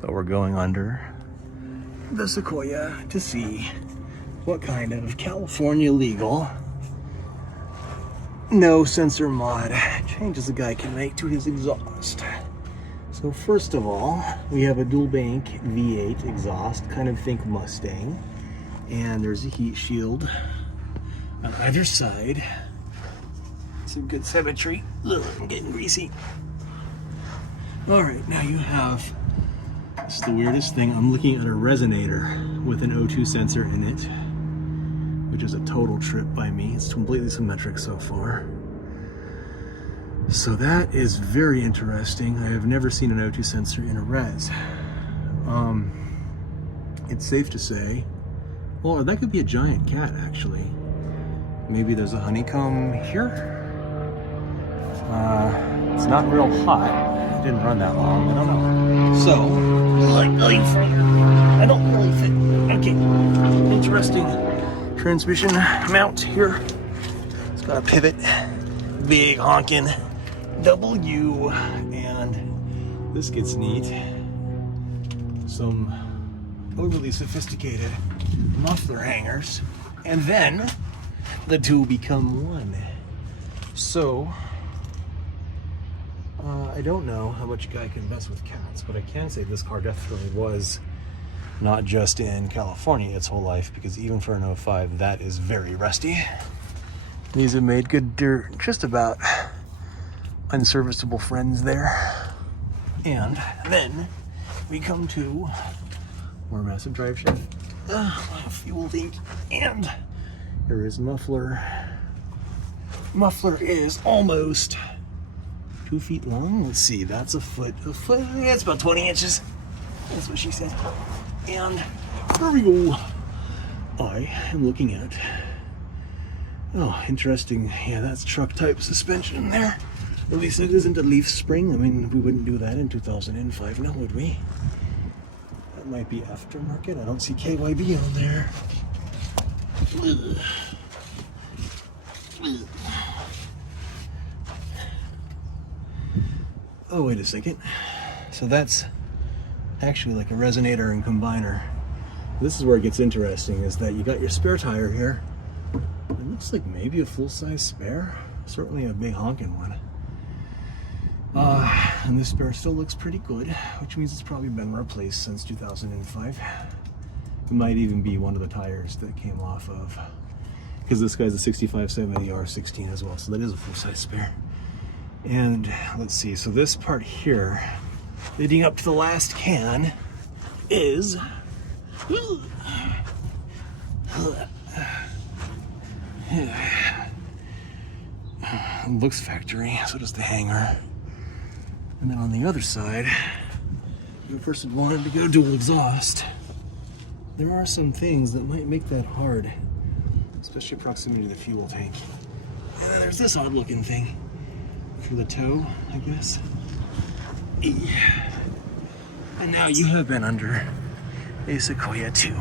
So we're going under the sequoia to see what kind of California legal no sensor mod changes a guy can make to his exhaust. So first of all, we have a dual bank V8 exhaust, kind of think Mustang, and there's a heat shield on either side. Some good symmetry. Ugh, I'm getting greasy. All right, now you have, this is the weirdest thing, I'm looking at a resonator with an O2 sensor in it, which is a total trip by me. It's completely symmetric so far. So that is very interesting. I have never seen an O2 sensor in a res. It's safe to say, well, that could be a giant cat actually. Maybe there's a honeycomb here. It's not real hot. It didn't run that long. I don't know. So, I don't really fit. Okay, interesting transmission mount here. It's got a pivot, big honking W, and this gets neat. Some overly sophisticated muffler hangers, and then the two become one. So, I don't know how much a guy can mess with cats, but I can say this car definitely was not just in California its whole life, because even for an 05, that is very rusty. These have made good, they're just about unserviceable friends there. And then we come to more massive drive shaft, fuel tank, and there is muffler. Muffler is almost 2 feet long. Let's see, that's a foot, yeah, it's about 20 inches. That's what she said. And there we go. I am looking at, oh, interesting. Yeah, that's truck type suspension there. At least it isn't a leaf spring. I mean, we wouldn't do that in 2005 now, would we? That might be aftermarket. I don't see KYB on there. Ugh. Ugh. Oh, wait a second. So that's actually like a resonator and combiner. This is where it gets interesting, is that you got your spare tire here. It looks like maybe a full-size spare. Certainly a big honking one. And this spare still looks pretty good, which means it's probably been replaced since 2005. It might even be one of the tires that came off of, because this guy's a 6570 R16 as well, so that is a full-size spare. And let's see, so this part here, leading up to the last can, is looks factory, so does the hanger. And then on the other side, if a person wanted to go dual exhaust, there are some things that might make that hard, especially proximity to the fuel tank. And then there's this odd looking thing for the toe, I guess. And now you have been under a Sequoia 2.